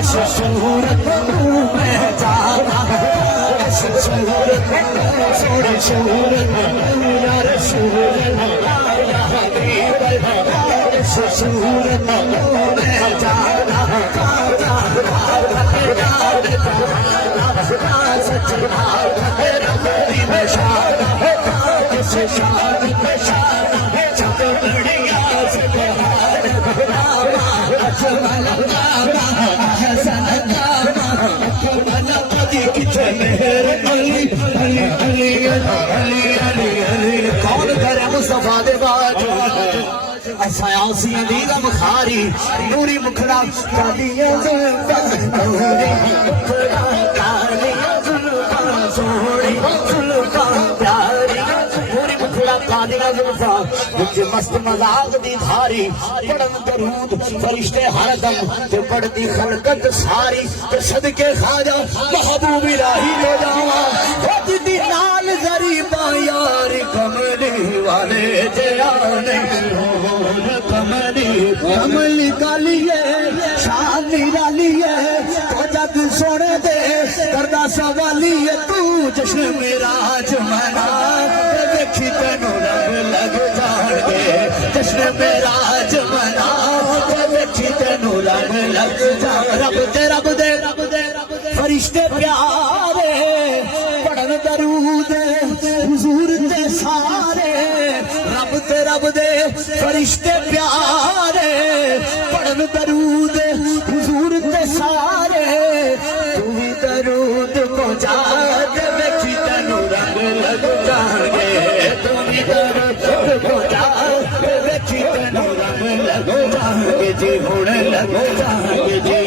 इस सूरत में जाना इस सूरत सोने सूरत या रसूल अल्लाह या हबीब अल्लाह इस सूरत में जाना सच रबी में शान है इस शान में शान है जब बढ़िया से अजमल हसन अकमल कदी किचन अली अली अली अली अली अली कौन करे मुस्तफा दे बाज असायासी अलीगा बुखारी नूरी मुखड़ा कालिया जुल्फा नूरी मुखड़ा कालिया जुल्फा सोहनी जुल्फा प्यारी नूरी मुखड़ा कालिया जुल्फा विच मस्त मजाक दी धारी पढ़न दरूद फरिश्ते हर दम ते पढ़दी खलकत सारी ते सदके खाजा महबूब इलाही ले जावा दी नाल गरीबा यार कमली वाले जयाने कमली कालिए शान निरालिए तो जग सोने दे करदा सवालिए तू जश्न मेरा जमाना देखी तेनू रंग लग जाणगे जश्न मेरा जमाना देखी तेनू रंग लग जा रब दे फरिश्ते प्यारे पढ़न दरूद हुजूर ते सारे रब दे फरिश्ते प्यारे पढ़न दरूद हुजूर ते सारे तू भी दरूद पहुंचा दे देखी तेनू रंग लग जाणगे तू भी दरूद पहुंचा दे देखी तेनू रंग लग जाणगे जी हुण लग जाणगे जी